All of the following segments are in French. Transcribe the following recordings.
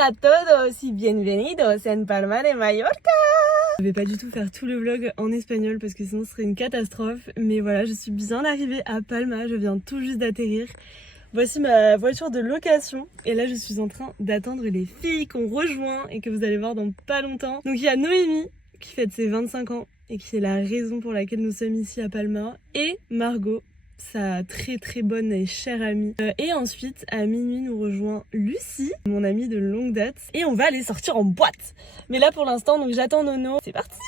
Hola a todos y bienvenidos en Palma de Mallorca. Je vais pas du tout faire tout le vlog en espagnol parce que sinon ce serait une catastrophe. Mais voilà, je suis bien arrivée à Palma, je viens tout juste d'atterrir. Voici ma voiture de location et là je suis en train d'attendre les filles qu'on rejoint et que vous allez voir dans pas longtemps. Donc il y a Noémie qui fête ses 25 ans et qui est la raison pour laquelle nous sommes ici à Palma, et Margot, sa très bonne et chère amie. Et ensuite, à minuit, nous rejoint Lucie, mon amie de longue date, et on va aller sortir en boîte. Mais là, pour l'instant, donc j'attends Nono. C'est parti.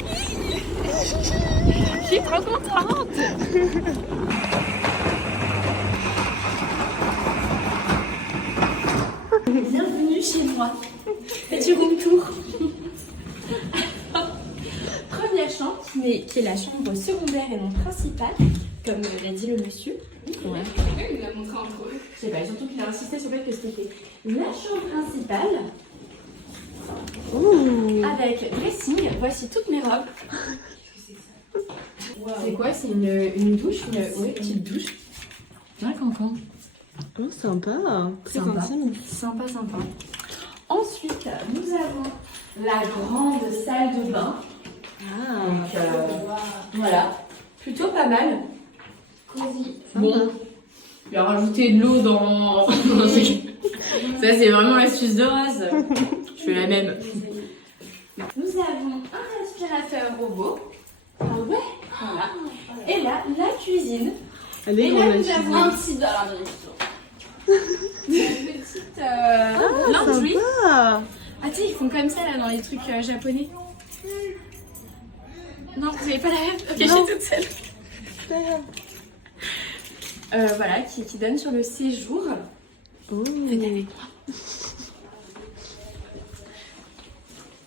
Je suis trop contente. Bienvenue chez moi. Petit room tour. Première chambre, qui est la chambre secondaire et non principale, comme l'a dit le monsieur. Ouais. Il l'a montré entre eux. Je sais pas, surtout qu'il a insisté sur le fait que c'était la chambre principale. Ouh. Avec dressing. Voici toutes mes robes. C'est quoi? C'est une douche, une petite douche. Un cancan. Oh, sympa. Très Sympa. intime. Sympa. Ensuite, nous avons la grande salle de bain. Ah. Donc, voilà, plutôt pas mal. Cosy. Bon, il a rajouté de l'eau dans... Ça, c'est vraiment l'astuce de race. Je fais la même. Nous avons un aspirateur robot. Ah ouais. Voilà. Et là, la cuisine. Allez, Et on là, a nous avons un petit... Une petite laundry. sympa. Ah tu sais, ils font comme ça là dans les trucs japonais. Non, vous n'avez pas la même? Ok, je suis toute seule. Voilà, qui donne sur le séjour. Oh. Venez avec moi.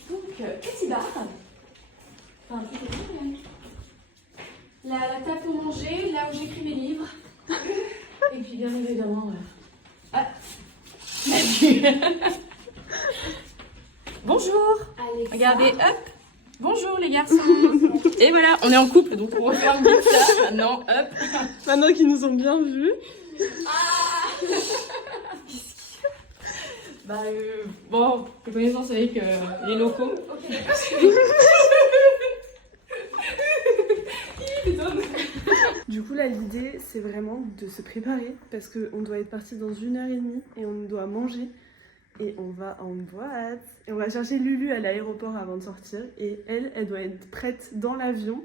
Donc, petit bar. Enfin, petit bar, quand même. La table pour manger, là où j'écris mes livres. Et puis, bien évidemment, ah, la vue. Bonjour. Alexa. Regardez, hop. Bonjour les garçons. Et voilà, on est en couple, donc on referme vite ça. Maintenant, hop. Maintenant qu'ils nous ont bien vus. Bon, j'ai connaissance avec les locaux. Ok. Du coup là l'idée c'est vraiment de se préparer parce qu'on doit être parti dans 1h30 et on doit manger et on va en boîte et on va chercher Lulu à l'aéroport avant de sortir et elle doit être prête dans l'avion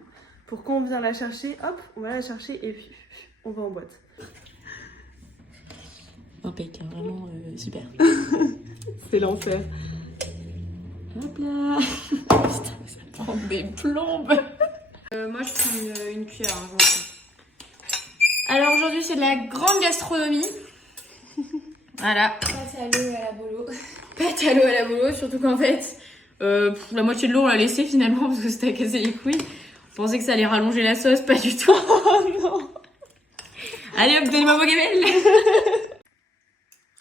pour quand on vient la chercher, hop on va la chercher et puis on va en boîte. Impeccable, vraiment super. C'est l'enfer. Hop là. Putain, ça prend des plombes. Moi je prends une cuillère. Alors aujourd'hui c'est de la grande gastronomie. Voilà. Pâte à l'eau à la bolo. Pâte à l'eau à la bolo, surtout qu'en fait, la moitié de l'eau on l'a laissé finalement parce que c'était à casser les couilles. On pensait que ça allait rallonger la sauce, pas du tout. Oh non. Allez hop, donnez-moi vos gamelles.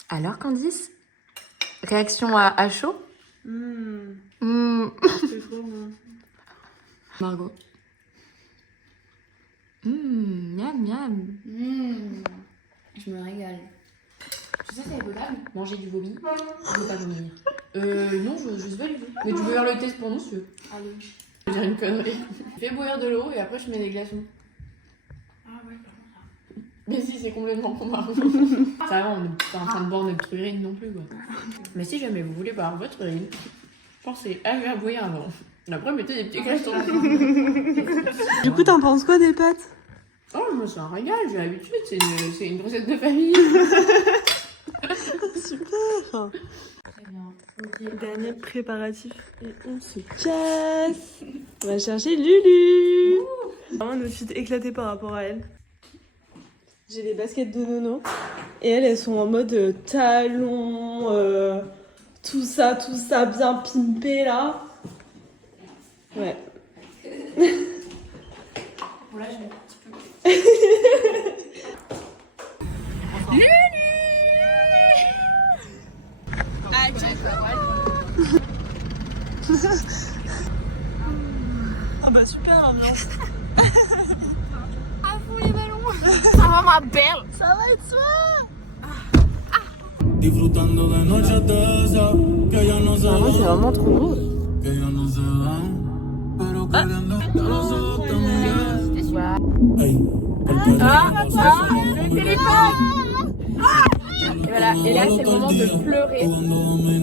Alors Candice, réaction à chaud? C'est trop bon. Margot. Miam. Je me régale. Tu sais, c'est potable. Manger du vomi. Je veux pas vomir. Non, je sais pas du tout. Mais tu peux faire le test pour nous si tu veux. Allez. Je vais dire une connerie. Je fais bouillir de l'eau et après je mets des glaçons. Ah ouais, Mais si, c'est complètement con, Margot. Ça va, on n'est pas en train de boire notre urine non plus, quoi. Mais si jamais vous voulez boire votre urine, pensez à faire bouillir avant. Après, mettez des petits glaçons. Du coup t'en penses quoi des pâtes? Oh, moi, c'est un régal, j'ai l'habitude. C'est une recette de famille. Super. Très bien. Ok. Dernier préparatif et on se casse. On va chercher Lulu. Vraiment un outfit éclaté par rapport à elle. J'ai les baskets de Nono et elles sont en mode talons, tout ça bien pimpé là. Ouais. Bon là je vais un petit peu. Ah bah super l'ambiance. À vous les ballons. Ça va ma belle. Ça va et toi? Vraiment, c'est vraiment trop beau. Le téléphone. Et voilà, et là c'est le moment de pleurer.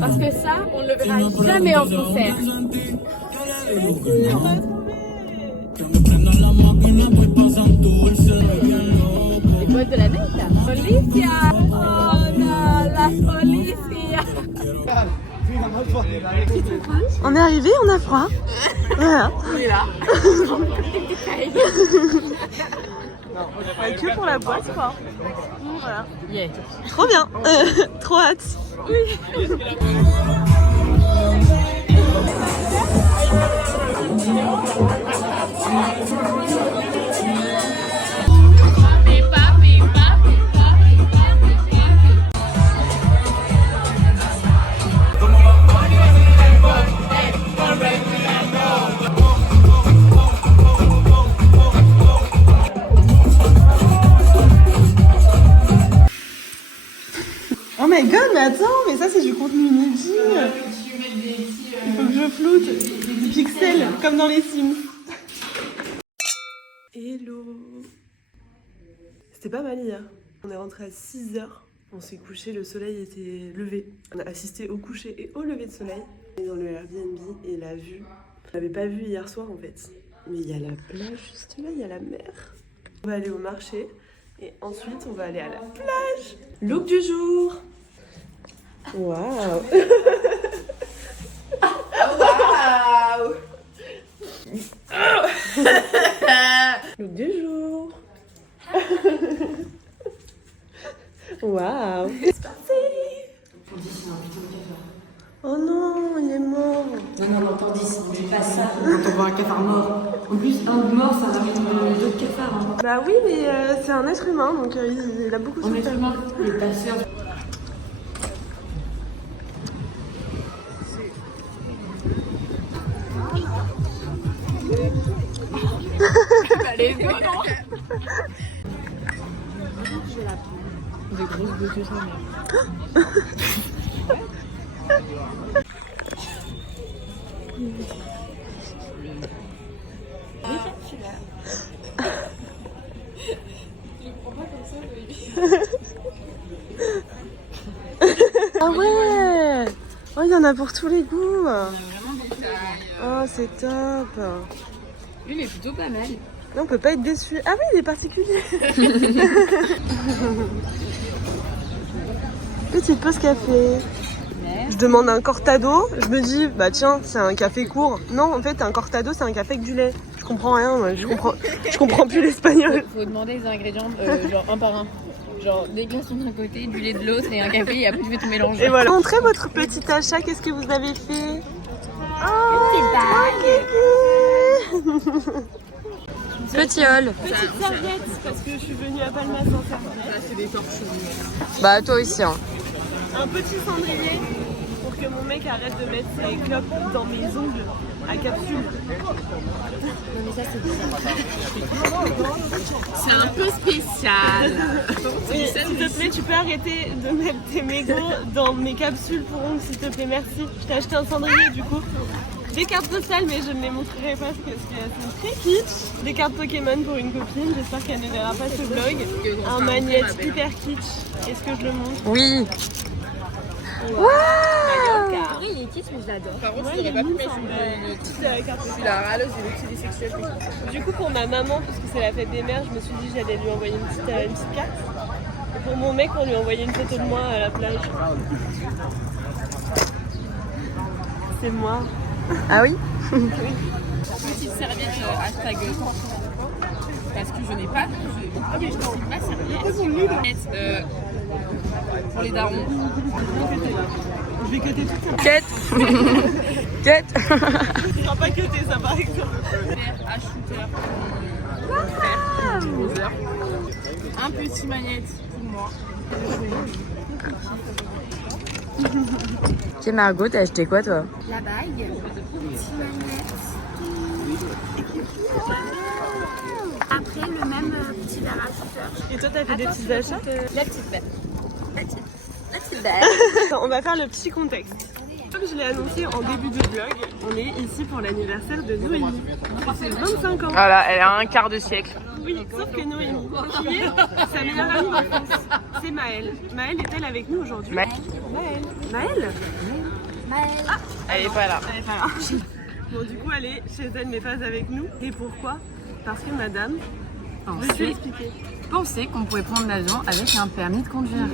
Parce que ça, on ne le verra jamais en concert. Les boîtes de la neige là. Olicia. Oh là, la Olicia. On est arrivé, on a froid. Voilà. On est là. Que pour la boîte quoi. Voilà. Yeah. Trop bien. Trop hâte. Oui. Oh my god, mais attends, mais ça c'est du contenu inédit. Il faut que je floute des pixels comme dans les Sims. Hello. C'était pas mal hier. On est rentré à 6h. On s'est couché, le soleil était levé. On a assisté au coucher et au lever de soleil. On est dans le Airbnb et la vue. On l'avait pas vue hier soir en fait. Mais il y a la plage juste là, il y a la mer. On va aller au marché et ensuite on va aller à la plage. Look du jour. Waouh. Waouh. Look du jour. Waouh. C'est parti. Oh non, il est mort. Non, pour 10, on fait pas ça quand on voit un cafard mort. En plus, un mort, ça ramène d'autres cafards. Hein. Bah oui, mais c'est un être humain, donc il a beaucoup En souffert. être humain, le passeur. Allez, go, non. Des grosses beautés, ça, mais. Ah ouais. Oh, il y en a pour tous les goûts. Oh, c'est top. Lui, il est plutôt pas mal. Non, on peut pas être déçu. Ah oui, il est particulier. Petite pause café. Je demande un cortado. Je me dis, bah tiens, c'est un café court. Non, en fait, un cortado, c'est un café avec du lait. Je comprends rien, moi. Je comprends plus l'espagnol. Faut demander les ingrédients, genre un par un. Genre des glaçons d'un côté, du lait de l'autre et un café et après tu fais tout mélanger. Et voilà. Montrez votre petit achat. Qu'est-ce que vous avez fait? Petit hall. Petite serviette, parce que je suis venue à Palma sans serviette. C'est des torches. Bah toi aussi hein. Un petit cendrier pour que mon mec arrête de mettre ses clopes dans mes ongles à capsule. C'est un peu spécial. Oui, s'il te plaît, tu peux arrêter de mettre tes mégots dans mes capsules pour ongles, s'il te plaît, merci. Je t'ai acheté un cendrier du coup. Des cartes postales, mais je ne les montrerai pas parce qu'elles sont très kitsch. Des cartes Pokémon pour une copine, j'espère qu'elle ne verra pas ce vlog. Un magnète hyper kitsch. Est-ce que je le montre? Oui. Mallorca. Oui, il est kitsch, mais je l'adore. Par contre, Ouais, tu n'aurais pas pu mettre une petite carte postale. la râleuse et l'outil sexuel. Du coup, pour ma maman, parce que c'est la fête des mères, je me suis dit que j'allais lui envoyer une petite carte. Et pour mon mec, on lui a envoyé une photo de moi à la plage. C'est moi. Ah oui. Petite serviette hashtag parce que je n'ai pas, je suis pas serviette. Pour les darons. Je vais cuter tout ça. Cut. Cut. Ce sera pas cuté ça par exemple. Verre à shooter. Un petit magnète pour moi. Ok Margot, t'as acheté quoi toi? La bague, petit magnète. Après, le même petit verre à shooter. Et toi, t'as fait des petits achats? La petite bague. On va faire le petit contexte. Comme je l'ai annoncé en début de vlog, on est ici pour l'anniversaire de Noémie. C'est 25 ans. Voilà, elle a un quart de siècle. Oui, sauf que Noémie, qui est sa meilleure amie d'enfance, c'est Maëlle. Maëlle est-elle avec nous aujourd'hui? Maëlle. Ah, Elle est pas là. elle est pas là. Bon, du coup, elle est chez elle, mais pas avec nous. Et pourquoi? Parce que madame, veux-tu expliquer? Pensez qu'on pouvait prendre l'avion avec un permis de conduire.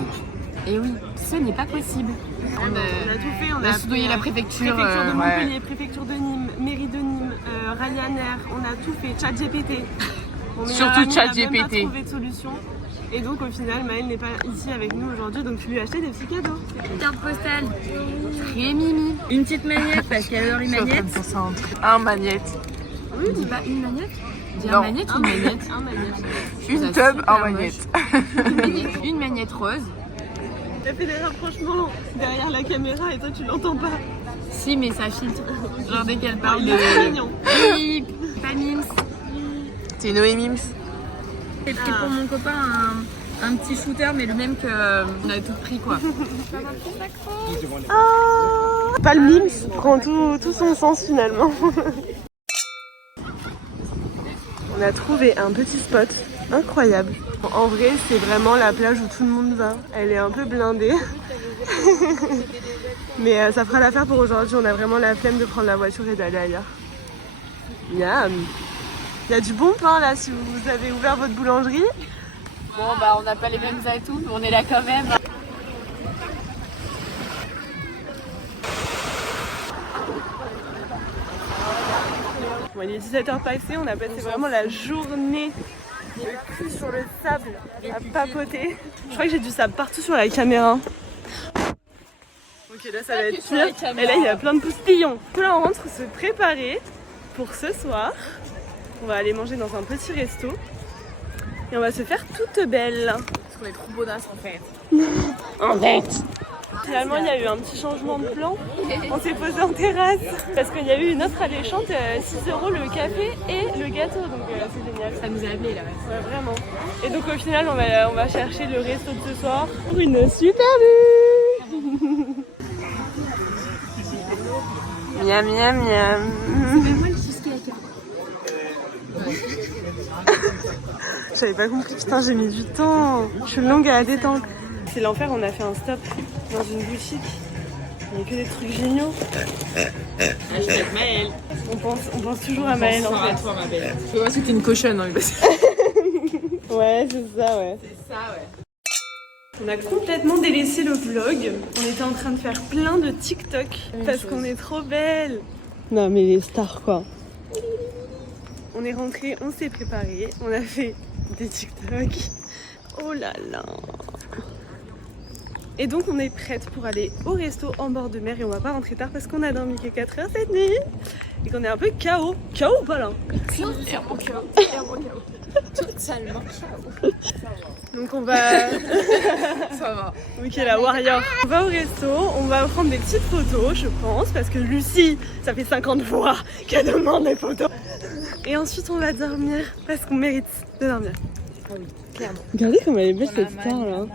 Et oui, ce n'est pas possible. On a tout fait, on a soudoyé la préfecture. Préfecture de Montpellier, préfecture de Nîmes, mairie de Nîmes, Ryanair, on a tout fait, ChatGPT. Surtout ChatGPT. On n'a pas trouvé de solution. Et donc au final, Maëlle n'est pas ici avec nous aujourd'hui, donc tu lui as acheté des petits cadeaux. Carte postale. Très mimi. Une petite magnette parce qu'elle adore les magnettes. Un magnette. Oui, dis pas une magnette. Dis Non. un magnette, une magnette. Un magnette. Une tub, un magnette. Une magnette rose. Elle fait des rapprochements derrière la caméra et toi tu l'entends pas. Si, mais ça filtre. Genre dès qu'elle parle Il est mignon. Oui, pas mims. C'est Noémie. J'ai pris pour mon copain un petit shooter, mais le même qu'on a tout pris quoi. Pas le mims, prend tout son sens finalement. On a trouvé un petit spot incroyable. En vrai, c'est vraiment la plage où tout le monde va. Elle est un peu blindée. Mais ça fera l'affaire pour aujourd'hui. On a vraiment la flemme de prendre la voiture et d'aller ailleurs. Miam. Il y a du bon pain là si vous avez ouvert votre boulangerie. Bon, bah, on n'a pas les mêmes atouts, mais on est là quand même. Bon, il est 17h passé, on a passé vraiment la journée le cul sur le sable à papoter. Je crois que j'ai du sable partout sur la caméra. Ok, là ça va être pire. Et là il y a plein de postillons. Là on rentre se préparer pour ce soir. On va aller manger dans un petit resto. Et on va se faire toute belle. Parce qu'on est trop bonasses en fait. En fait. Finalement, il y a eu un petit changement de plan. On s'est posé en terrasse parce qu'il y a eu une offre alléchante, 6 € le café et le gâteau. Donc c'est génial. Ça nous a appelé là. Ouais, vraiment. Et donc au final, on va chercher le resto de ce soir pour une super vue. Miam, miam, miam. J'avais pas compris, putain, j'ai mis du temps. Je suis longue à la détente. C'est l'enfer, on a fait un stop dans une boutique. Il n'y a que des trucs géniaux. Hashtag Maëlle. On pense toujours à Maëlle en fait. Toi, ma belle. Je vois que t'es une cochonne. Hein, Ouais, c'est ça, ouais. C'est ça, ouais. On a complètement délaissé le vlog. On était en train de faire plein de TikTok parce qu'on est trop belles. Non mais les stars quoi. On est rentré, on s'est préparé, on a fait des TikTok. Oh là là. Et donc on est prête pour aller au resto en bord de mer et on va pas rentrer tard parce qu'on a dormi que 4 heures cette nuit et qu'on est un peu KO. KO ou pas là? Clairement KO. Totalement KO. Donc on va... Ça va. Ok la warrior. On va au resto, on va prendre des petites photos je pense parce que Lucie, ça fait 50 fois qu'elle demande des photos. Et ensuite on va dormir parce qu'on mérite de dormir. Ah oui, clairement. Regardez comme elle est belle cette star là.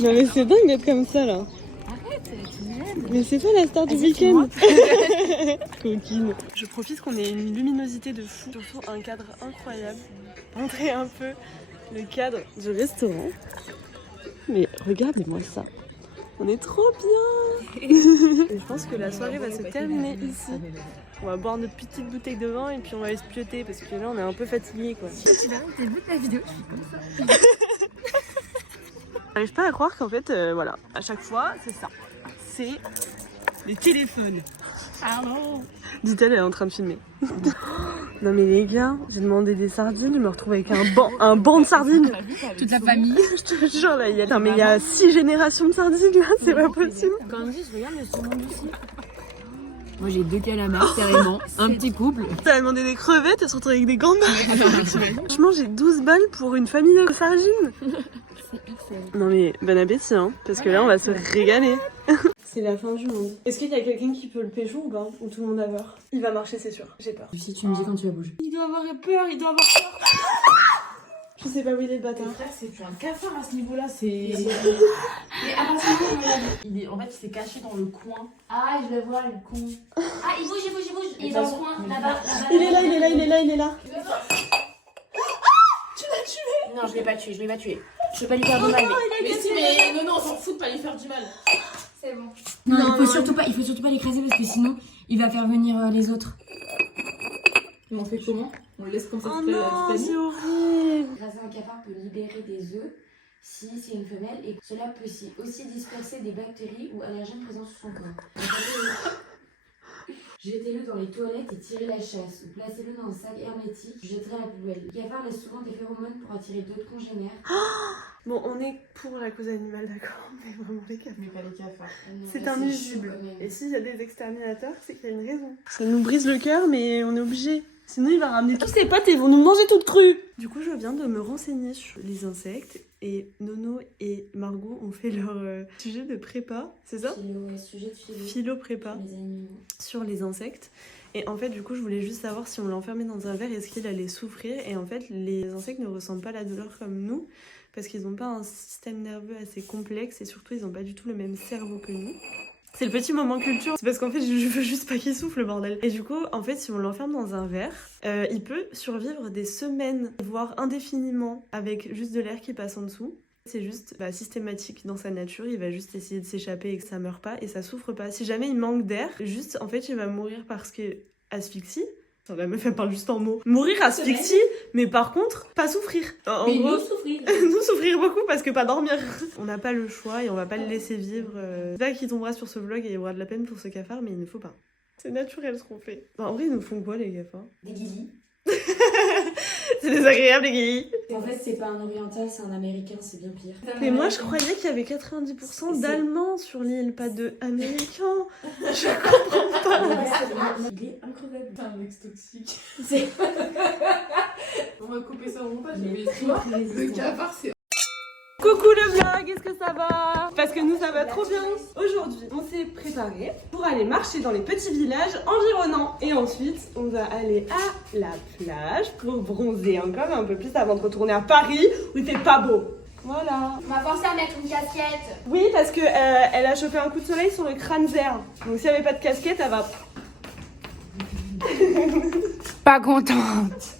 Non mais c'est dingue d'être comme ça là. Mais c'est toi la star du week-end. Coquine. Je profite qu'on ait une luminosité de fou, surtout un cadre incroyable. Montrer un peu le cadre du restaurant. Mais regardez-moi ça. On est trop bien. Et je pense que la soirée va se terminer ici. On va boire notre petite bouteille de vin et puis on va aller se pioter parce que là on est un peu fatigué quoi. Tu verras au début de la vidéo, je suis comme ça. J'arrive pas à croire qu'en fait, voilà, à chaque fois, c'est ça. C'est les téléphones. Allô. Dit-elle, elle est en train de filmer. Non mais les gars, j'ai demandé des sardines, je me retrouve avec un banc de sardines. Toute la famille. Je te jure, là, il y a 6 générations de sardines là, c'est pas possible. Candice, regarde le saumon d'ici. Moi j'ai 2 calamars carrément, un petit couple. T'as demandé des crevettes, elle se retrouve avec des gambes. Franchement, j'ai 12 balles pour une famille de sardines. Non mais bon appétit hein, parce que là on va se régaler. C'est la fin du monde. Est-ce qu'il y a quelqu'un qui peut le pécho ou pas? Ou tout le monde a peur? Il va marcher c'est sûr, j'ai peur. Si tu me dis quand tu vas bouger. Il doit avoir peur, il doit avoir peur. Je sais pas où il est le bâtard. Frère, c'est un cafard à ce niveau-là, c'est. Mais à partir du moment où il est, en fait, il s'est caché dans le coin. Ah, je le vois, le con. Ah, il bouge. Il est dans le coin, là-bas. Il est là. Non, je l'ai pas tué. Je veux pas lui faire du mal. Mais non, on s'en fout de pas lui faire du mal. C'est bon. Non, il faut surtout pas l'écraser parce que sinon, il va faire venir les autres. Et on fait comment? On le laisse comme ça Oh non, c'est horrible. Écraser un cafard peut libérer des œufs si c'est une femelle et cela peut aussi disperser des bactéries ou allergènes présents sur son corps. Jetez-le dans les toilettes et tirez la chasse ou placez-le dans un sac hermétique, jetez à la poubelle. Le cafard laisse souvent des phéromones pour attirer d'autres congénères. Bon, on est pour la cause animale, d'accord, mais vraiment les cafards. Mais pas les cafards. C'est un nuisible. Et s'il y a des exterminateurs, c'est qu'il y a une raison. Ça nous brise le cœur, mais on est obligé. Sinon, il va ramener tous ses potes et ils vont nous manger toutes crues. Du coup, je viens de me renseigner sur les insectes. Et Nono et Margot ont fait leur sujet de prépa, c'est ça? Sujet de Philo-prépa les animaux. sur les insectes. Et en fait, du coup, je voulais juste savoir si on l'enfermait dans un verre, est-ce qu'il allait souffrir? Et en fait, les insectes ne ressentent pas la douleur comme nous, parce qu'ils n'ont pas un système nerveux assez complexe et surtout, ils n'ont pas du tout le même cerveau que nous. C'est le petit moment culture, c'est parce qu'en fait je veux juste pas qu'il souffle le bordel. Et du coup en fait si on l'enferme dans un verre, il peut survivre des semaines, voire indéfiniment avec juste de l'air qui passe en dessous. C'est juste systématique dans sa nature, il va juste essayer de s'échapper et que ça meurt pas et ça souffre pas. Si jamais il manque d'air, juste en fait il va mourir parce que asphyxie. La meuf elle parle juste en mots. Mourir asphyxie, mais par contre, pas souffrir. En Mais gros, nous souffrir. nous souffrir beaucoup parce que pas dormir. On n'a pas le choix et on va pas le laisser vivre. C'est vrai qu'il tombera sur ce vlog et il y aura de la peine pour ce cafard, mais il ne faut pas. C'est naturel ce qu'on fait. En vrai, ils nous font quoi les cafards? Des guillis. C'est désagréable les guillis. En fait, c'est pas un oriental, c'est un américain, c'est bien pire. Mais moi je croyais qu'il y avait 90% d'Allemands sur l'île, pas de Américains. Je comprends pas. Il est incroyable. C'est un ex toxique. C'est On va couper ça au montage, Mais mais très toi, résistant. le cafard, c'est. Coucou le vlog, est-ce que ça va? Parce que nous ça va trop bien. Aujourd'hui on s'est préparé pour aller marcher dans les petits villages environnants. Et ensuite on va aller à la plage pour bronzer encore un peu plus avant de retourner à Paris où il fait pas beau. Voilà. On va penser à mettre une casquette. Oui parce que elle a chopé un coup de soleil sur le crâne vert. Donc s'il n'y avait pas de casquette elle va... Pas contente.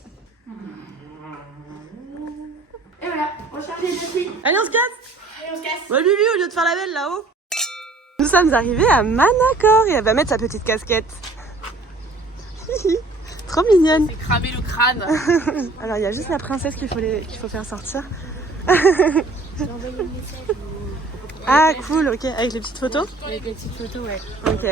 Et voilà, on cherche les filles. Allez on se casse. Allez, on se casse. Ouais Lulu au lieu de faire la belle là-haut. Nous sommes arrivés à Manacor et elle va mettre sa petite casquette. Trop mignonne. C'est cramé le crâne. Alors il y a juste la princesse qu'il faut faire sortir. Ah cool, ok, avec les petites photos. Avec les petites photos, ouais. Ok.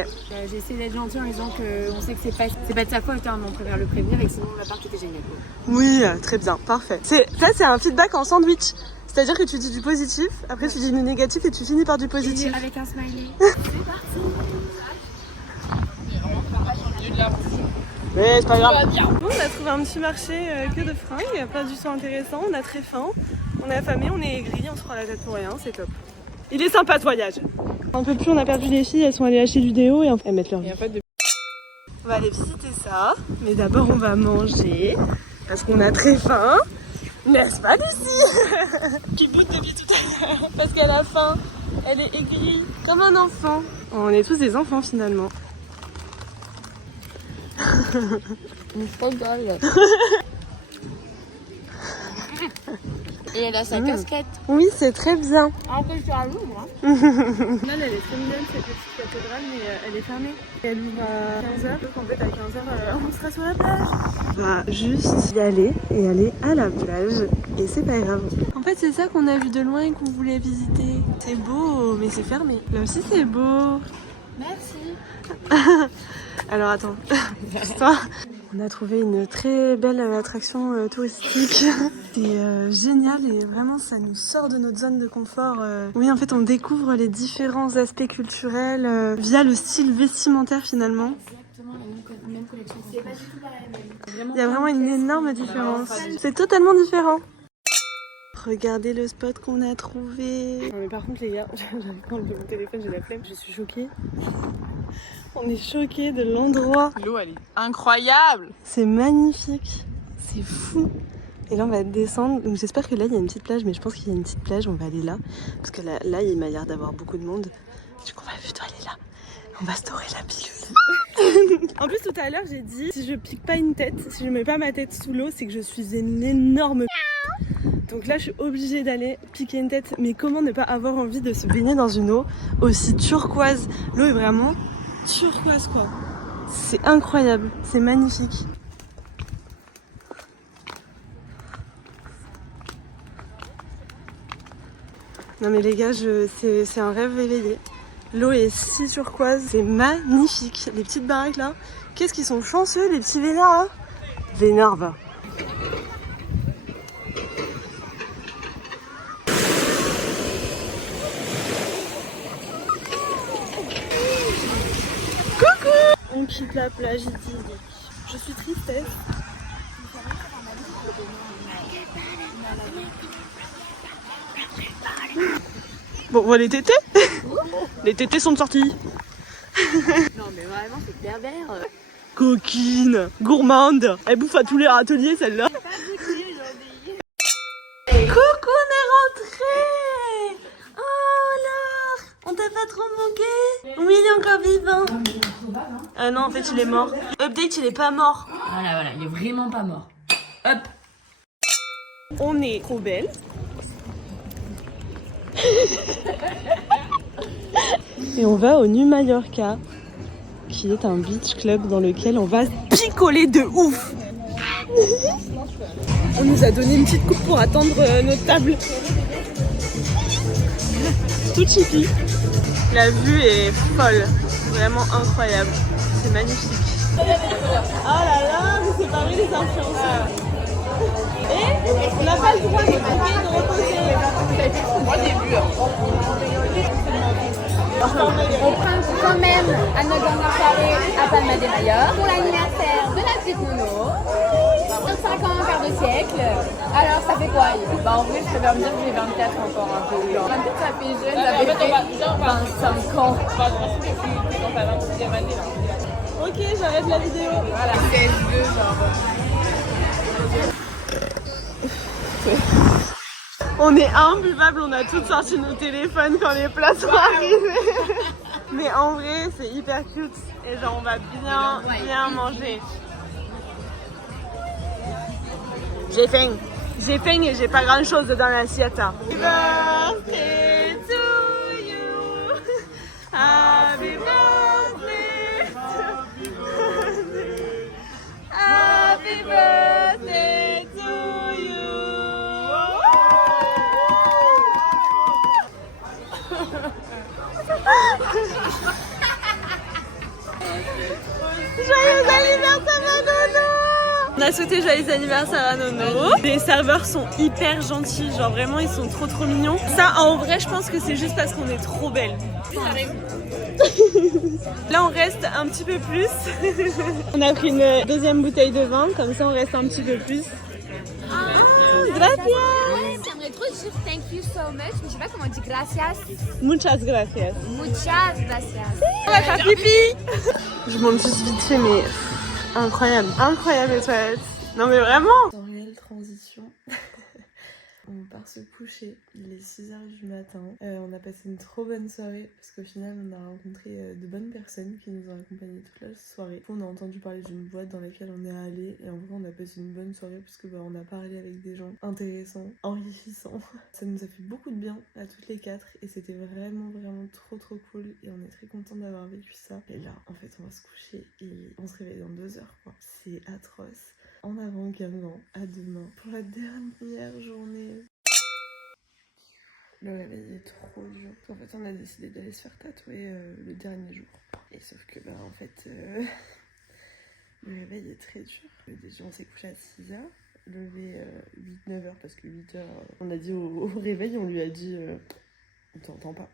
J'ai essayé d'être gentille en disant qu'on sait que c'est pas de sa faute, hein, mais on préfère le prévenir et que sinon l'appart était génial. Quoi. Oui, très bien, parfait. Ça c'est un feedback en sandwich. C'est-à-dire que tu dis du positif, après tu dis du négatif et tu finis par du positif. Et avec un smiley. Mais c'est pas grave. On a trouvé un petit marché que de fringues, pas du tout intéressant, on a très faim, on est affamé, on est aigri, on se prend la tête pour rien, c'est top. Il est sympa ce voyage. Un peu plus, on a perdu les filles, elles sont allées acheter du déo et elles mettent leur vie. On va aller visiter ça, mais d'abord on va manger, parce qu'on a très faim. N'est-ce pas Lucie? Qui boude depuis tout à l'heure, parce qu'elle a faim, elle est aigrie, comme un enfant. On est tous des enfants finalement. Et elle a sa casquette. Oui, c'est très bien. Alors que je suis à Louvre. Elle est trop mignonne cette petite cathédrale, mais elle est fermée. Elle ouvre à 15h, donc en fait à 15h on sera sur la plage. On va juste y aller et aller à la plage et c'est pas grave. En fait c'est ça qu'on a vu de loin et qu'on voulait visiter. C'est beau mais c'est fermé. Là aussi c'est beau. Merci. Alors attends, on a trouvé une très belle attraction touristique. C'est génial et vraiment ça nous sort de notre zone de confort. Oui en fait on découvre les différents aspects culturels via le style vestimentaire finalement. exactement la même collection. C'est pas du tout la même. Il y a vraiment une énorme différence. C'est totalement différent. Regardez le spot qu'on a trouvé. Non mais par contre les gars, j'arrive pas à enlever mon téléphone, j'ai la flemme, je suis choquée. On est choqués de l'endroit. L'eau, elle est incroyable. C'est magnifique. C'est fou. Et là on va descendre, donc j'espère que là il y a une petite plage, mais je pense qu'il y a une petite plage, on va aller là. Parce que là il m'a l'air d'avoir beaucoup de monde. Du coup on va plutôt aller là. On va se dorer la pilule. En plus tout à l'heure j'ai dit, si je pique pas une tête, si je mets pas ma tête sous l'eau, c'est que je suis une énorme. Donc là je suis obligée d'aller piquer une tête. Mais comment ne pas avoir envie de se baigner dans une eau aussi turquoise? L'eau est vraiment turquoise quoi. C'est incroyable, c'est magnifique. Non mais les gars, c'est un rêve éveillé. L'eau est si turquoise, c'est magnifique. Les petites baraques là, qu'est-ce qu'ils sont chanceux les petits vénards là. Vénards va. Coucou. On quitte la plage idyllique. Je suis tristesse. Bon, les tétés. Les tétés sont sortis. Non mais vraiment c'est pervers. Coquine, gourmande. Elle bouffe à tous les râteliers celle-là. Coucou, on est rentrés. Oh là, on t'a pas trop manqué? Oui, il est encore vivant. Ah non, en fait il est mort. Update, il est pas mort. Voilà, il est vraiment pas mort. Hop. On est trop belles. Et on va au New Mallorca, qui est un beach club dans lequel on va picoler de ouf. On nous a donné une petite coupe pour attendre notre table. Tout chippy. La vue est folle, vraiment incroyable. C'est magnifique. Oh là là, vous séparez les influenceurs. Et on n'a pas le droit de reposer. On prend quand même à notre dernière soirée à Palma de Mallorca pour l'anniversaire de la petite Nono. 25 ans, quart de siècle. Alors ça fait quoi? Bah en vrai je préfère me dire que j'ai 24 encore un peu. Genre 24 ça fait jeune, ça fait 25 ans. Ok, j'arrête la vidéo. Voilà, CS2 genre. On est imbuvable, on a toutes sorti nos téléphones quand les plats sont arrivés. Mais en vrai, c'est hyper cute. Et genre, on va bien manger. J'ai faim. J'ai faim et j'ai pas grand chose dans l'assiette. Happy birthday to you. Happy birthday. Happy birthday to you. Joyeux anniversaire à Nono! On a souhaité joyeux anniversaire à Nono. Les serveurs sont hyper gentils, genre vraiment ils sont trop mignons. Ça en vrai je pense que c'est juste parce qu'on est trop belles. Là on reste un petit peu plus. On a pris une deuxième bouteille de vin, comme ça on reste un petit peu plus. Gracias! J'aimerais trop dire thank you so much, mais je sais pas comment on dit gracias. Muchas gracias. Muchas gracias. On va faire pipi. Je monte juste vite fait, mais incroyable, incroyable les toilettes. Non mais vraiment. Sans réelle transition. On part se coucher, il est 6h du matin. On a passé une trop bonne soirée parce qu'au final on a rencontré de bonnes personnes qui nous ont accompagnés toute la soirée. On a entendu parler d'une boîte dans laquelle on est allé et en vrai on a passé une bonne soirée parce que on a parlé avec des gens intéressants, enrichissants. Ça nous a fait beaucoup de bien à toutes les quatre et c'était vraiment trop cool et on est très contents d'avoir vécu ça. Et là en fait on va se coucher et on se réveille dans 2 heures quoi. C'est atroce. En avant Guingamp, à demain pour la dernière journée. Le réveil est trop dur. En fait, on a décidé d'aller se faire tatouer le dernier jour. Et sauf que, en fait, le réveil est très dur. Déjà, on s'est couché à 6h, levé 8-9h parce que 8h, on a dit au réveil, on lui a dit on t'entend pas,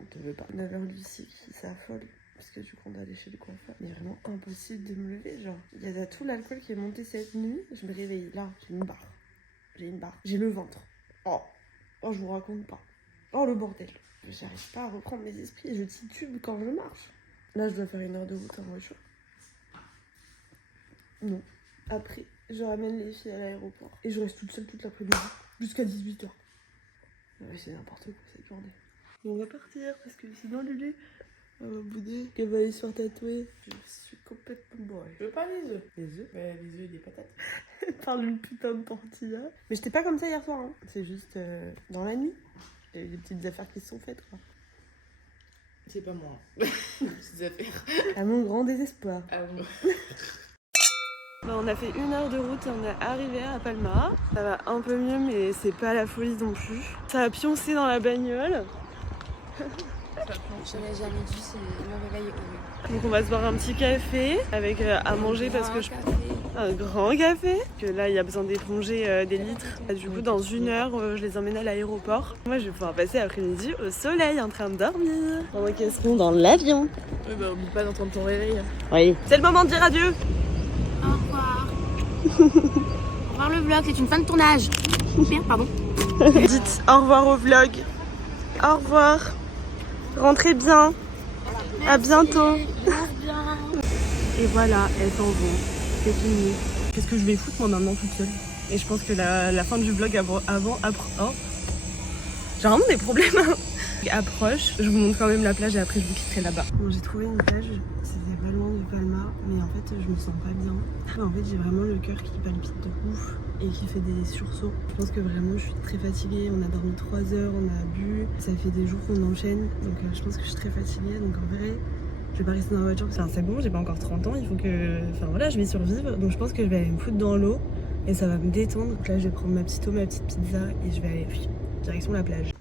on te veut pas. 9h, lui, il s'affole. Parce que du coup on doit aller chez le coiffeur. Il est vraiment impossible de me lever, genre. Il y a tout l'alcool qui est monté cette nuit. Je me réveille, là, j'ai une barre. J'ai le ventre. Oh, je vous raconte pas. Oh le bordel. J'arrive pas à reprendre mes esprits, je titube quand je marche. Là je dois faire 1 heure de route en voiture. Non, Après, je ramène les filles à l'aéroport. Et je reste toute seule toute l'après-midi. Jusqu'à 18h. Ouais, c'est n'importe quoi cette journée. Et on va partir parce que sinon Lulu, elle va bouder. Elle va aller se faire tatouer. Je suis complètement bourrée. Je veux pas les œufs. Les œufs? Bah, les œufs et des patates. Elle parle d'une putain de tortilla. Mais j'étais pas comme ça hier soir. Hein. C'est juste dans la nuit. Il y a eu des petites affaires qui se sont faites quoi. C'est pas moi. Les petites affaires. À mon grand désespoir. Ah bon. Bah, on a fait 1 heure de route et on est arrivé à Palma. Ça va un peu mieux mais c'est pas la folie non plus. Ça a pioncé dans la bagnole. J'aurais jamais dû, c'est le réveil est horrible. Donc on va se boire un petit café avec à manger parce que un grand café. Que là il y a besoin d'éponger des litres. Du coup dans 1 heure je les emmène à l'aéroport. Moi je vais pouvoir passer l'après-midi au soleil en train de dormir. On qu'est-ce dans l'avion. Oui bah oublie pas d'entendre ton réveil. Oui. C'est le moment de dire adieu. Au revoir. Au revoir le vlog, c'est une fin de tournage. Merde, pardon. Dites au revoir au vlog. Au revoir. Rentrez bien. Merci. À bientôt. Bien. Et voilà, elles s'en vont. C'est fini. Qu'est-ce que je vais foutre moi maintenant toute seule? Et je pense que la fin du vlog oh. J'ai vraiment des problèmes. Approche, je vous montre quand même la plage et après je vous quitterai là-bas. Bon, j'ai trouvé une plage, c'était pas loin de Palma, mais en fait je me sens pas bien. En fait j'ai vraiment le cœur qui palpite de ouf et qui fait des sursauts. Je pense que vraiment je suis très fatiguée, on a dormi 3 heures, on a bu, ça fait des jours qu'on enchaîne, donc je pense que je suis très fatiguée, donc en vrai je vais pas rester dans la voiture, c'est bon, j'ai pas encore 30 ans, il faut que, enfin voilà, je vais survivre, donc je pense que je vais aller me foutre dans l'eau et ça va me détendre. Donc là je vais prendre ma petite eau, ma petite pizza et je vais aller direction la plage.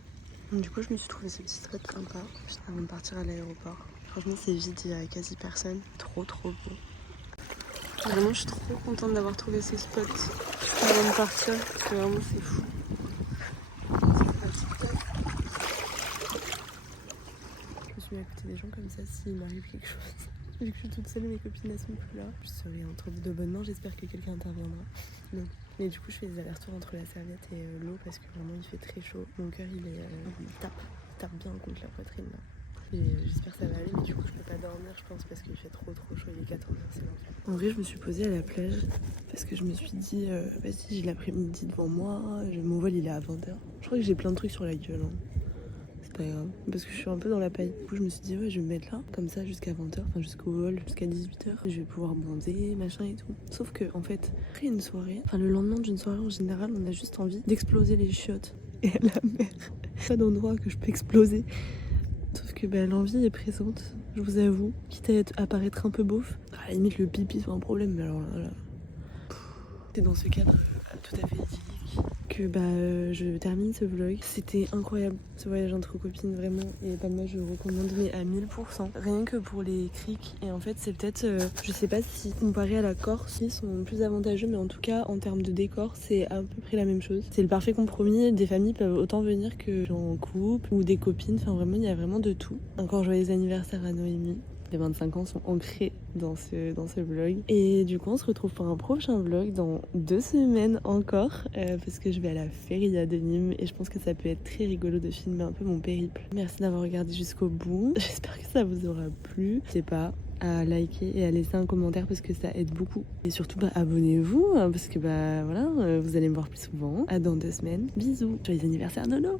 Du coup, je me suis trouvé ce petit spot sympa juste avant de partir à l'aéroport. Franchement, c'est vide, il y a quasi personne. Trop beau. Vraiment, je suis trop contente d'avoir trouvé ce spot avant de partir parce que vraiment, c'est fou. Je me suis mis à côté des gens comme ça s'il m'arrive quelque chose. Vu que je suis toute seule, mes copines elles sont plus là. Je serai entre de bonnes mains, j'espère que quelqu'un interviendra. Donc, mais du coup, je fais des allers-retours entre la serviette et l'eau parce que vraiment il fait très chaud. Mon cœur il tape bien contre la poitrine là. Et j'espère que ça va aller, mais du coup, je peux pas dormir, je pense, parce qu'il fait trop chaud. Il est 14h, c'est l'enfer. En vrai, je me suis posée à la plage parce que je me suis dit, vas-y, j'ai l'après-midi devant moi, mon vol il est à 20h. Je crois que j'ai plein de trucs sur la gueule. Hein. Pas grave, parce que je suis un peu dans la paille. Du coup, je me suis dit, ouais, je vais me mettre là, comme ça, jusqu'à 20h, enfin jusqu'au vol, jusqu'à 18h. Je vais pouvoir bander, machin et tout. Sauf que, en fait, après une soirée, enfin le lendemain d'une soirée en général, on a juste envie d'exploser les chiottes. Et à la mer, pas d'endroit que je peux exploser. Sauf que l'envie est présente, je vous avoue. Quitte à paraître un peu beauf, à la limite, le pipi, c'est pas un problème, mais alors là. C'est dans ce cadre tout à fait idyllique que je termine ce vlog. C'était incroyable ce voyage entre copines, vraiment, et Palma je recommande mais à 1000%, rien que pour les criques. Et en fait c'est peut-être, je sais pas si comparé à la Corse ils sont plus avantageux, mais en tout cas en termes de décor c'est à peu près la même chose. C'est le parfait compromis, des familles peuvent autant venir que en couple ou des copines, enfin vraiment il y a vraiment de tout. Encore joyeux anniversaire à Noémie. Les 25 ans sont ancrés dans ce vlog. Et du coup, on se retrouve pour un prochain vlog dans 2 semaines encore. Parce que je vais à la feria de Nîmes. Et je pense que ça peut être très rigolo de filmer un peu mon périple. Merci d'avoir regardé jusqu'au bout. J'espère que ça vous aura plu. Je sais pas, à liker et à laisser un commentaire parce que ça aide beaucoup. Et surtout, abonnez-vous. Parce que voilà, vous allez me voir plus souvent. À dans 2 semaines. Bisous. Joyeux anniversaire Nono.